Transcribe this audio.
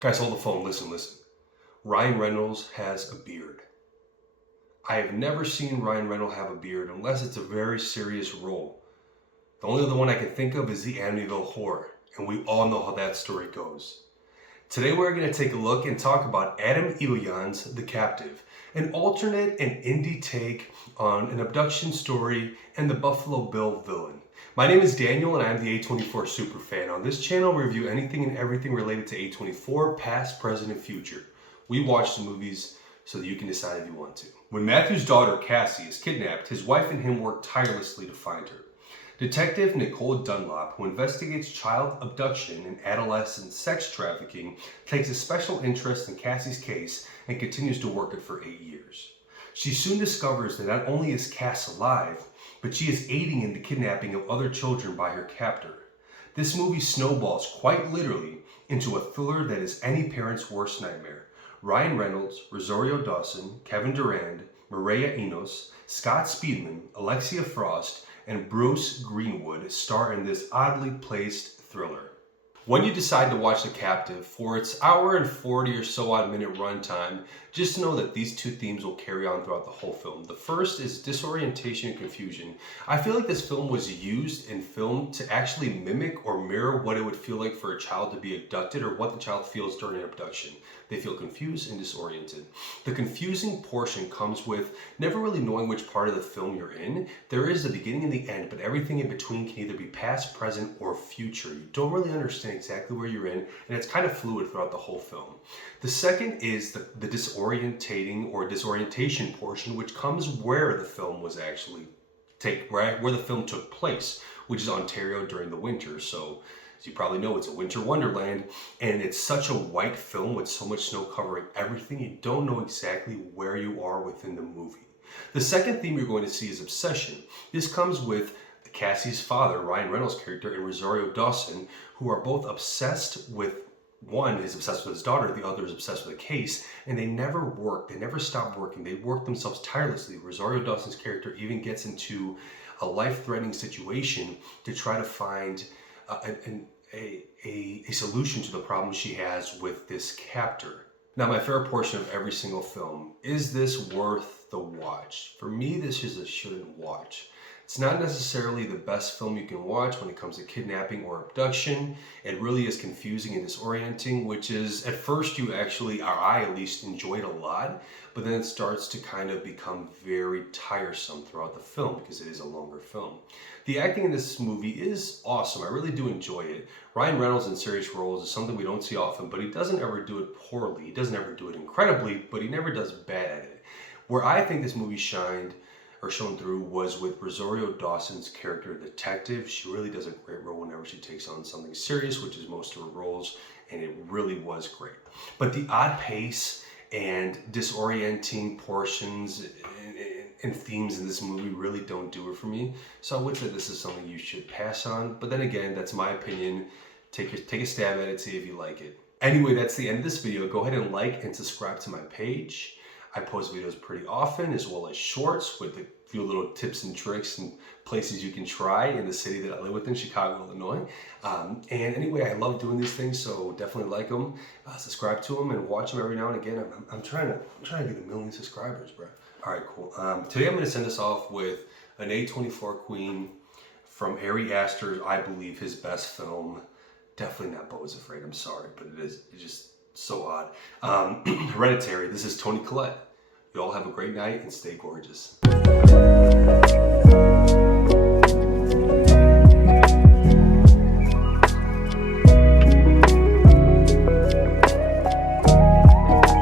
Guys, hold the phone. Listen. Ryan Reynolds has a beard. I have never seen Ryan Reynolds have a beard unless it's a very serious role. The only other one I can think of is the Amityville Horror, and we all know how that story goes. Today we're going to take a look and talk about Adam Ilyan's The Captive, an alternate and indie take on an abduction story and the Buffalo Bill villain. My name is Daniel and I'm the A24 superfan. On this channel we review anything and everything related to A24, past, present, and future. We watch the movies so that you can decide if you want to. When Matthew's daughter Cassie is kidnapped, his wife and him work tirelessly to find her. Detective Nicole Dunlop, who investigates child abduction and adolescent sex trafficking, takes a special interest in Cassie's case and continues to work it for 8 years. She soon discovers that not only is Cass alive, but she is aiding in the kidnapping of other children by her captor. This movie snowballs quite literally into a thriller that is any parent's worst nightmare. Ryan Reynolds, Rosario Dawson, Kevin Durand, Mireya Enos, Scott Speedman, Alexia Frost, and Bruce Greenwood star in this oddly placed thriller. When you decide to watch The Captive, for its hour and 40 or so odd minute runtime, just know that these two themes will carry on throughout the whole film. The first is disorientation and confusion. I feel like this film was used in film to actually mimic or mirror what it would feel like for a child to be abducted or what the child feels during an abduction. They feel confused and disoriented. The confusing portion comes with never really knowing which part of the film you're in. There is the beginning and the end, but everything in between can either be past, present, or future. You don't really understand exactly where you're in, and it's kind of fluid throughout the whole film. The second is the disorientating or disorientation portion, which comes where the film was actually where the film took place, which is Ontario during the winter. So as you probably know, it's a winter wonderland, and it's such a white film with so much snow covering everything, you don't know exactly where you are within the movie. The second theme you're going to see is obsession. This comes with Cassie's father, Ryan Reynolds' character, and Rosario Dawson, who are both obsessed with, one is obsessed with his daughter, the other is obsessed with a case, and they never work, they never stop working, they work themselves tirelessly. Rosario Dawson's character even gets into a life-threatening situation to try to find a solution to the problem she has with this captor. Now, my favorite portion of every single film, is this worth the watch? For me, this is a shouldn't watch. It's not necessarily the best film you can watch when it comes to kidnapping or abduction. It really is confusing and disorienting, which is, at first you actually, or I at least, enjoyed a lot, but then it starts to kind of become very tiresome throughout the film because it is a longer film. The acting in this movie is awesome. I really do enjoy it. Ryan Reynolds in serious roles is something we don't see often, but he doesn't ever do it poorly. He doesn't ever do it incredibly, but he never does bad at it. Where I think this movie shone through was with Rosario Dawson's character, Detective. She really does a great role whenever she takes on something serious, which is most of her roles, and it really was great. But the odd pace and disorienting portions and themes in this movie really don't do it for me. So I would say this is something you should pass on. But then again, that's my opinion. Take a stab at it, see if you like it. Anyway, that's the end of this video. Go ahead and like and subscribe to my page. I post videos pretty often, as well as shorts with a few little tips and tricks and places you can try in the city that I live within, Chicago, Illinois. And anyway, I love doing these things, so definitely like them, subscribe to them, and watch them every now and again. I'm trying to get 1 million subscribers, bro. All right, cool. Today I'm going to send us off with an A24 queen from Ari Aster's, I believe, his best film. Definitely not Beau is Afraid. I'm sorry, but it's just so odd. Hereditary. This is Toni Collette. You all have a great night and stay gorgeous.